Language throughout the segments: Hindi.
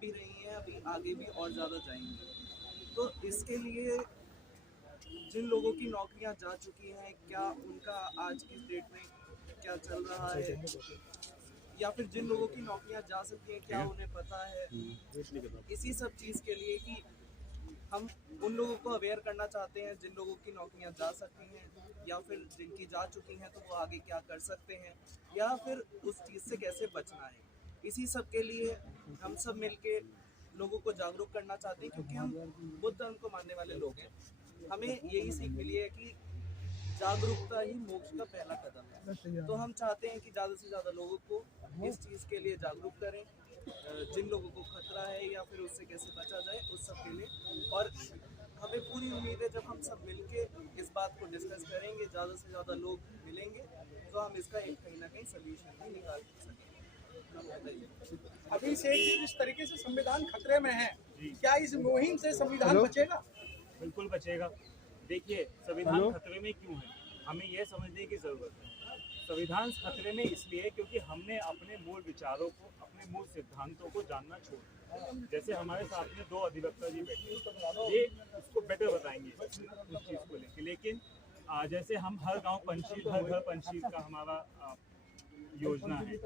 भी रही हैं, अभी आगे भी और ज़्यादा जाएंगी। तो इसके लिए जिन लोगों की नौकरियां जा चुकी हैं, क्या उनका आज की डेट में क्या चल रहा है, या फिर जिन लोगों की नौकरियां जा सकती हैं क्या उन्हें पता है, इसी सब चीज़ के लिए कि हम उन लोगों को अवेयर करना चाहते हैं जिन लोगों की नौकरियां जा सकती हैं, या फिर जिनकी जा चुकी हैं तो वो आगे क्या कर सकते हैं, या फिर उस चीज़ से कैसे बचना है। इसी सब के लिए हम सब मिलके लोगों को जागरूक करना चाहते हैं, क्योंकि हम बुद्ध धर्म को मानने वाले लोग हैं। हमें यही सीख मिली है कि जागरूकता ही मोक्ष का पहला कदम है। तो हम चाहते हैं कि ज़्यादा से ज़्यादा लोगों को इस चीज़ के लिए जागरूक करें, जिन लोगों को खतरा है या फिर उससे कैसे बचा जाए उस सब के लिए। और हमें पूरी उम्मीद है जब हम सब मिलके इस बात को डिस्कस करेंगे, ज़्यादा से ज़्यादा लोग मिलेंगे, तो हम इसका एक कहीं ना कहीं सोल्यूशन भी निकाल सकेंगे। अभी से जिस तरीके से संविधान खतरे में है, क्या इस मुहिम से संविधान बचेगा? बिल्कुल बचेगा। देखिए, संविधान खतरे में क्यों है, हमें यह समझने की जरूरत है। संविधान खतरे में इसलिए क्योंकि हमने अपने मूल विचारों को, अपने मूल सिद्धांतों को जानना छोड़ दिया। जैसे हमारे साथ में 2 अधिवक्ता जी बैठे, ये उसको बेटर बताएंगे उस चीज़ को लेकर। लेकिन जैसे हम हर गांव पंचशील, हर घर पंचशील का हमारा योजना है।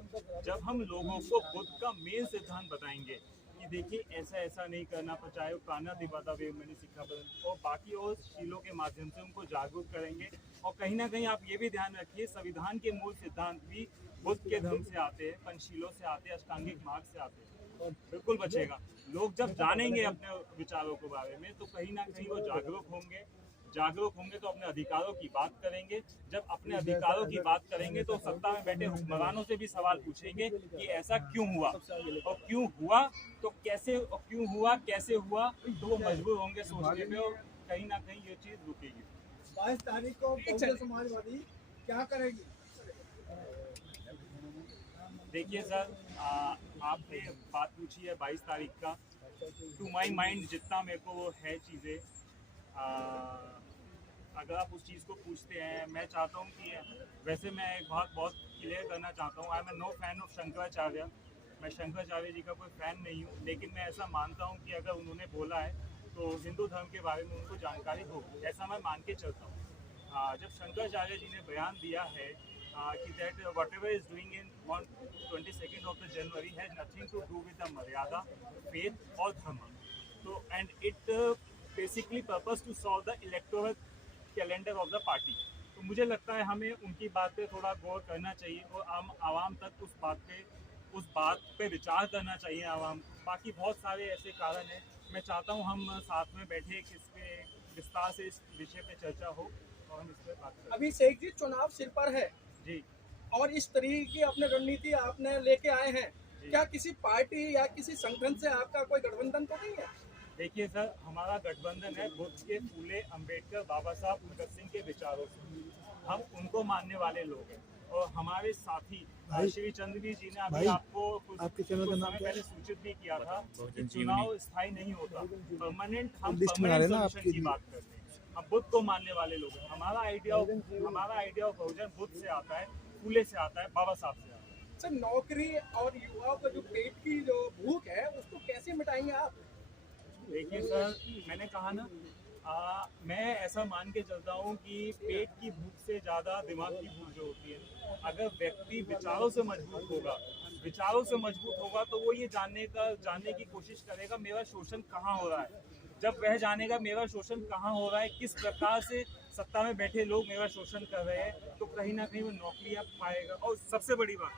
जब हम लोगों को बुद्ध का मेन सिद्धांत बताएंगे कि देखिए ऐसा ऐसा नहीं करना, चाहे वो कानातिपाता वे मैंने सीखा, और बाकी और शीलों के माध्यम से उनको जागरूक करेंगे। और कहीं ना कहीं आप ये भी ध्यान रखिए, संविधान के मूल सिद्धांत भी बुद्ध के धर्म से आते हैं, पंचशीलों से आते हैं, अष्टांगिक मार्ग से आते हैं। बिल्कुल बचेगा। लोग जब जानेंगे अपने विचारों के बारे में तो कहीं ना कहीं वो जागरूक होंगे तो अपने अधिकारों की बात करेंगे। जब अपने अधिकारों की बात करेंगे तो सत्ता में बैठे हुक्मरानों से भी सवाल पूछेंगे कि ऐसा क्यों हुआ, और क्यों हुआ तो कैसे, और क्यों हुआ कैसे हुआ, तो वो मजबूर होंगे सोचने पे, और कहीं ना कहीं ये चीज रुकेगी। 22 तारीख को बहुजन समाजवादी क्या करेगी? देखिए सर, आपने बात पूछी है 22 तारीख का। टू माई माइंड जितना मेरे को वो है चीज़ें, अगर आप उस चीज़ को पूछते हैं, मैं चाहता हूँ कि वैसे मैं एक बात बहुत क्लियर करना चाहता हूँ, I am no fan of Shankaracharya. मैं शंकराचार्य जी का कोई फ़ैन नहीं हूँ, लेकिन मैं ऐसा मानता हूँ कि अगर उन्होंने बोला है तो हिंदू धर्म के बारे में उनको जानकारी होगी, ऐसा मैं मान के चलता हूँ। जब शंकराचार्य जी ने बयान दिया है कि that whatever is doing in 22nd of the January has nothing to do with the मर्यादा, फेथ और धर्म, तो and it basically purpose to solve the electoral calendar of the party. तो मुझे लगता है हमें उनकी बात पे थोड़ा गौर करना चाहिए और आवाम तक उस बात पे विचार करना चाहिए आवाम को। बाकी बहुत सारे ऐसे कारण हैं, मैं चाहता हूँ हम साथ में बैठे किस पे विस्तार से इस विषय पे चर्चा हो और हम इस पर बात करें। अभी शेख जी चुनाव सिर पर है जी, और इस तरीके की अपने रणनीति आपने लेके आए हैं, क्या किसी पार्टी या किसी संगठन से आपका कोई गठबंधन तो नहीं है? देखिए सर, हमारा गठबंधन है बुद्ध के, फूले, अंबेडकर, बाबा साहब भगत सिंह के विचारों से। हम उनको मानने वाले लोग हैं और हमारे साथी श्री चंद्रवीर जी ने अभी आपको कुछ समय पहले सूचित भी किया था कि चुनाव स्थायी नहीं होता, परमानेंट, हम परमानेंट सोल्यूशन की बात करते हैं। हम बुद्ध को मानने वाले लोग हैं। हमारा आइडिया ऑफ बहुजन बुद्ध से आता है, फूले से आता है, बाबा साहब से आता है। सर, नौकरी और युवाओं का जो पेट की जो भूख है उसको कैसे मिटाएंगे आप? देखिए सर, मैंने कहा ना, मैं ऐसा मान के चलता हूँ कि पेट की भूख से ज़्यादा दिमाग की भूख जो होती है, अगर व्यक्ति विचारों से मजबूत होगा तो वो ये जानने की कोशिश करेगा मेरा शोषण कहाँ हो रहा है। जब वह जानेगा मेरा शोषण कहाँ हो रहा है, किस प्रकार से सत्ता में बैठे लोग मेरा शोषण कर रहे हैं, तो कहीं ना कहीं वो नौकरियाँ पाएगा। और सबसे बड़ी बात,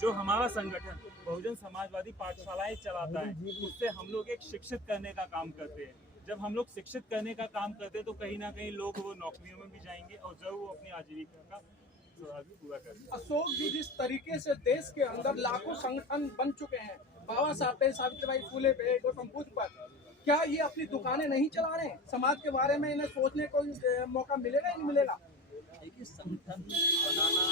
जो हमारा संगठन बहुजन समाजवादी पाठशालाएं चलाता है, उससे हम लोग एक शिक्षित करने का काम करते हैं। जब हम लोग शिक्षित करने का काम करते हैं तो कहीं ना कहीं लोग वो नौकरियों में भी जाएंगे और जरूर वो अपनी आजीविका का सवाल भी पूरा करेंगे। अशोक जी, जिस तरीके से देश के अंदर लाखों संगठन बन चुके हैं, बाबा साहब पे, सावित्रीबाई फूले पे, गौतम बुद्ध पर, क्या ये अपनी दुकानें नहीं चला रहे हैं? समाज के बारे में इन्हें सोचने को मौका मिलेगा या नहीं मिलेगा? देखिए, संगठन बनाना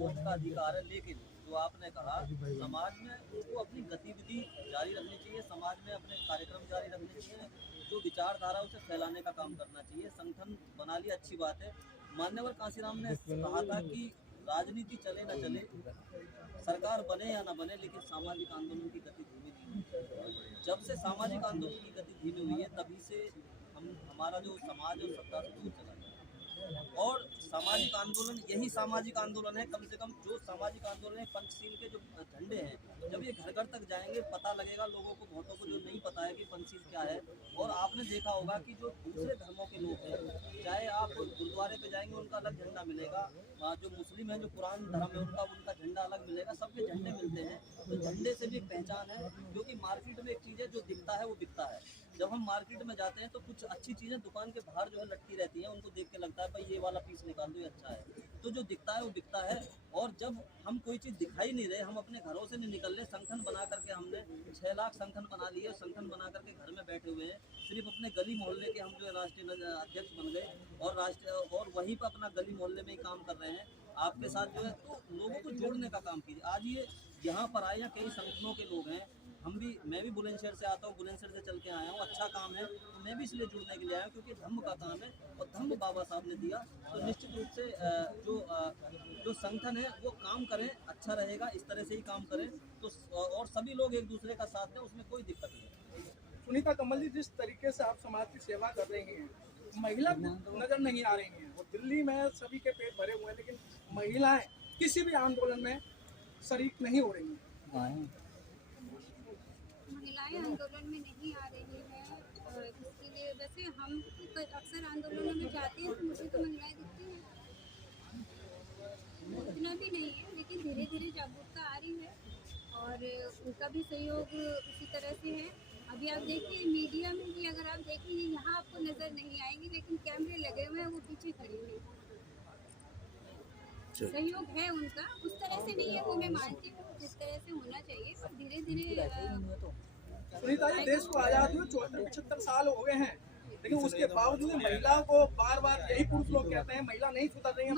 उनका अधिकार है, लेकिन जो आपने कहा, समाज में उनको अपनी गतिविधि जारी रखनी चाहिए, समाज में अपने कार्यक्रम जारी रखने चाहिए, जो विचारधारा उसे फैलाने का काम करना चाहिए। संगठन बना लिया, अच्छी बात है। मान्यवर कांशीराम ने कहा था कि राजनीति चले न चले, सरकार बने या न बने, लेकिन सामाजिक आंदोलन की गति धीमी नहीं जब से सामाजिक आंदोलन की गति धीमी हुई है तभी से हमारा जो समाज और सत्ता से दूर चला गया। और सामाजिक आंदोलन, यही सामाजिक आंदोलन है, कम से कम जो सामाजिक आंदोलन है, पंचशील के जो झंडे हैं, जब ये घर घर तक जाएंगे पता लगेगा लोगों को, बहुतों को जो नहीं पता है कि पंचशील क्या है। और आपने देखा होगा कि जो दूसरे धर्मों के लोग हैं, चाहे आप गुरुद्वारे पे जाएंगे उनका अलग झंडा मिलेगा, जो मुस्लिम है जो पुराना धर्म है उनका झंडा अलग मिलेगा, सबके झंडे मिलते हैं। तो झंडे से भी एक पहचान है, क्योंकि मार्केट में एक चीज़ है जो दिखता है वो बिकता है। जब हम मार्केट में जाते हैं तो कुछ अच्छी चीज़ें दुकान के बाहर जो है लटकी रहती हैं, उनको देख के लगता है भाई ये वाला पीस निकाल दो, ये अच्छा है। तो जो दिखता है वो बिकता है। और जब हम कोई चीज़ दिखाई नहीं रहे, हम अपने घरों से नहीं निकल रहे, संगठन बना करके हमने 6 लाख संगठन बना लिए, संगठन बना करके घर में बैठे हुए हैं, सिर्फ अपने गली मोहल्ले के हम जो है राष्ट्रीय अध्यक्ष बन गए और वहीं पर अपना गली मोहल्ले में ही काम कर रहे हैं आपके साथ जो है। तो लोगों को जोड़ने का काम कीजिए। आज ये यहाँ पर आए या कई संगठनों के लोग हैं, मैं भी बुलंदशहर से आता हूँ, बुलंदशहर से चल के आया हूँ, अच्छा काम है, तो मैं भी इसलिए जुड़ने के लिए आया हूँ क्योंकि धर्म का काम है और धर्म बाबा साहब ने दिया। तो निश्चित रूप से जो संगठन है वो काम करें, अच्छा रहेगा, इस तरह से ही काम करें तो, और सभी लोग एक दूसरे का साथ दें, उसमें कोई दिक्कत नहीं है। सुनीता कमल जी, जिस तरीके से आप समाज की सेवा कर रही हैं, महिला नजर नहीं आ रही हैं। और दिल्ली में सभी के पेट भरे हुए हैं, लेकिन महिलाएं किसी भी आंदोलन में शरीक नहीं हो रही हैं। महिलाएं आंदोलन में नहीं आ रही हैं, इसके लिए वैसे हम अक्सर आंदोलनों में जाते हैं तो मुझे तो महिलाएं दिखती हैं, उतना भी नहीं है, लेकिन धीरे धीरे जागरूकता आ रही है और उनका भी सहयोग उसी तरह से है। अभी आप देखिए मीडिया में भी अगर आप देखेंगे, यहाँ आपको नज़र नहीं आएंगी, लेकिन कैमरे लगे हुए हैं, वो पीछे खड़ी हुई हैं। सहयोग है उनका, उस तरह से नहीं है वो मैं मानती हूँ, जिस तरह से होना चाहिए, पर धीरे धीरे। सुनीता जी, देश को आजाद हुए 74-75 साल हो गए हैं, लेकिन उसके बावजूद महिलाओं को बार बार यही पुरुष लोग कहते हैं महिला नहीं सुधर रही है,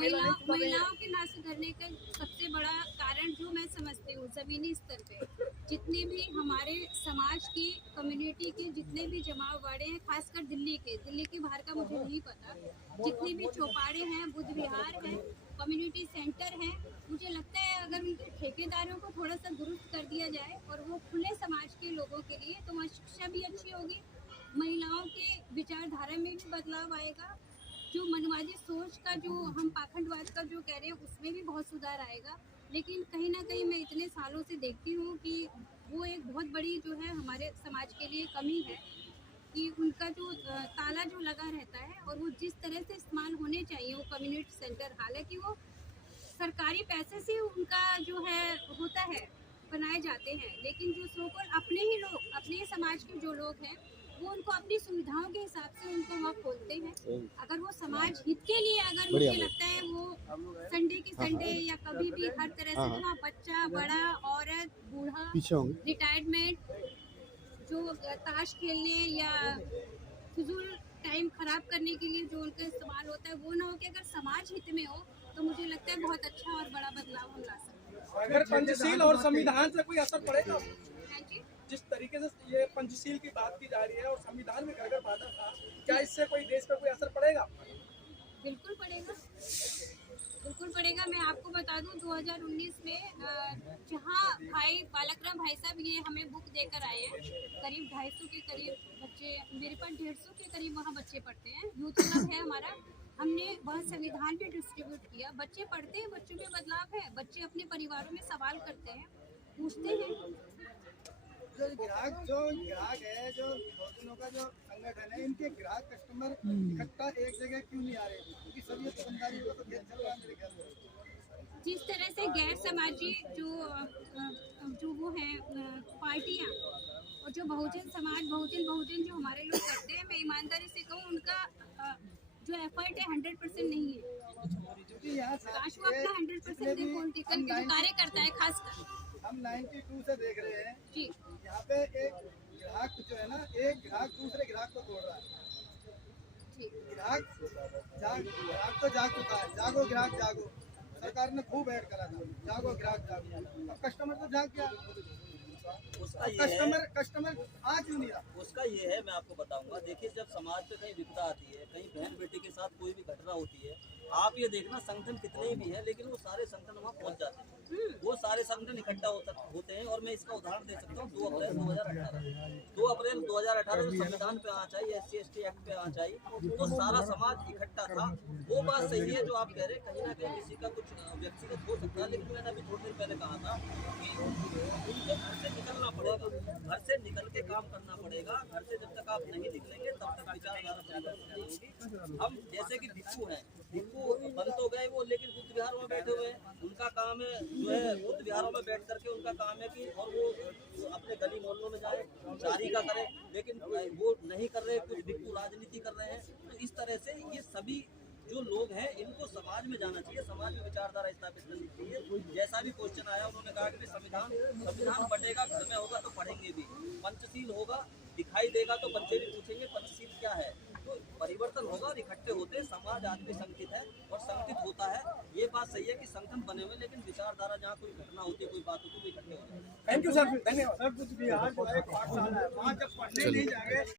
महिलाओं के ना सुधरने का सबसे बड़ा कारण जो मैं समझती हूँ, जमीनी स्तर पे जितने भी हमारे समाज की कम्युनिटी के जितने भी जमाव बाड़े हैं, खासकर दिल्ली के बाहर का मुझे नहीं पता, जितने भी चौपाड़े हैं, बुद्ध विहार है, कम्युनिटी सेंटर है, मुझे लगता है अगर उनके ठेकेदारों को थोड़ा सा दुरुस्त कर दिया जाए और वो खुले समाज के लोगों के लिए, तो वहाँ शिक्षा भी अच्छी होगी, महिलाओं के विचारधारा में भी बदलाव आएगा, जो मनवादी सोच का जो हम पाखंडवाद का जो कह रहे हैं उसमें भी बहुत सुधार आएगा। लेकिन कहीं ना कहीं मैं इतने सालों से देखती हूँ कि वो एक बहुत बड़ी जो है हमारे समाज के लिए कमी है कि उनका जो ताला जो लगा रहता है और वो जिस तरह से इस्तेमाल होने चाहिए वो कम्युनिटी सेंटर, हालांकि वो सरकारी पैसे से उनका जो है होता है, बनाए जाते हैं, लेकिन जो सोकॉल अपने ही लोग, अपने समाज के जो लोग हैं, वो उनको अपनी सुविधाओं के हिसाब से उनको वहाँ खोलते हैं। अगर वो समाज हित के लिए, अगर मुझे लगता है वो संडे की संडे या कभी भी हर तरह से वहाँ बच्चा, बड़ा, औरत, बूढ़ा, रिटायरमेंट, जो ताश खेलने या फिजूल टाइम खराब करने के लिए जो उनका इस्तेमाल होता है वो ना हो, कि अगर समाज हित में हो तो मुझे लगता है बहुत अच्छा और बड़ा बदलाव हम ला सकते हैं। अगर पंचशील और संविधान से कोई असर पड़ेगा? हाँ जी, जिस तरीके से ये पंचशील की बात की जा रही है और संविधान में घर घर बाधा था, क्या इससे कोई देश पर कोई असर पड़ेगा? बिल्कुल पड़ेगा, बिल्कुल पड़ेगा। मैं आपको बता दूं 2019 में जहां भाई बालकराम भाई साहब ये हमें बुक देकर आए हैं, करीब 250 के करीब बच्चे, मेरे पास 150 के करीब वहाँ बच्चे पढ़ते हैं, यूथ क्लब है हमारा, हमने वह संविधान भी डिस्ट्रीब्यूट किया। बच्चे पढ़ते हैं, बच्चों के बदलाव है, बच्चे अपने परिवारों में सवाल करते हैं, पूछते हैं। जो ग्राहक है, जो भोजनों का जो संगठन है, इनके ग्राहक कस्टमर इकट्ठा एक जगह क्यों नहीं आ रहे? क्योंकि सभी दुकानदारी को तो खेल चल रहा है मेरे ख्याल में। जिस तरह से गैर समाजी जो वो है पार्टियां और जो बहुजन समाज, बहुजन जो हमारे लोग करते हैं, मैं ईमानदारी से कहूँ उनका जो एफर्ट है 100% नहीं है। काश वो अपना 100% दे, पॉलिटिकल के जो कार्य करता है खासकर। हम 92 से देख रहे हैं जी, यहाँ पे एक ग्राहक जो है ना, एक ग्राहक दूसरे ग्राहक को तोड़ रहा है। ग्राहक तो जाग चुका है, जागो ग्राहक जागो, सरकार ने खूब ऐड करा था, जागो ग्राहक जागो। अब कस्टमर तो जाग गया, उसका ये है, कस्टमर आ क्यों नहीं रहा? उसका ये है, मैं आपको बताऊंगा। देखिए, जब समाज पे कहीं विपदा आती है, कहीं बहन बेटी के साथ कोई भी घटना होती है, आप ये देखना संगठन कितने भी है, लेकिन वो सारे संगठन वहाँ पहुँच जाते हैं। वो सारे संगठन इकट्ठा होते हैं। और मैं इसका उदाहरण दे सकता हूँ 2 अप्रैल 2018 में संविधान पे आना चाहिए, SC/ST एक्ट पे आना चाहिए, तो सारा समाज इकट्ठा था। वो बात सही है जो आप कह रहे हैं, कहीं ना कहीं किसी का कुछ व्यक्तिगत हो सकता है, लेकिन मैंने अभी थोड़ी देर पहले कहा था कि उनको घर से निकलना पड़ेगा, घर से निकल के काम करना पड़ेगा। घर से जब तक आप नहीं निकलेंगे तब तक विचारधारा परिवर्तन नहीं होगी। हम जैसे कि भिक्षु हैं, भिक्षु बन तो गए वो, लेकिन बुद्ध विहारों में बैठे हुए हैं। उनका काम है जो है बुद्ध विहारों में बैठ करके उनका काम है कि और वो अपने गली मोहल्लों में जाए, जारी का करें, लेकिन वो नहीं कर रहे। कुछ भिक्षु राजनीति कर रहे हैं। तो इस तरह से ये सभी जो लोग हैं इनको समाज में जाना चाहिए, समाज में विचारधारा स्थापित करनी चाहिए। जैसा भी क्वेश्चन आया उन्होंने कहा कि संविधान बटेगा, घर में होगा तो पढ़ेंगे भी, पंचशील होगा, दिखाई देगा तो बच्चे भी पूछेंगे पंचशील क्या है। तो परिवर्तन होगा और इकट्ठे होते, समाज आज भी संगठित है और संगठित होता है। ये बात सही है कि संगठन बने हुए, लेकिन विचारधारा जहाँ कोई घटना होती है, कोई बात होती है, वो इकट्ठे होते हैं। थैंक यू सर, धन्यवाद। सर कुछ बिहार जो है पाठशाला है, वहाँ जब पढ़ने नहीं जाएंगे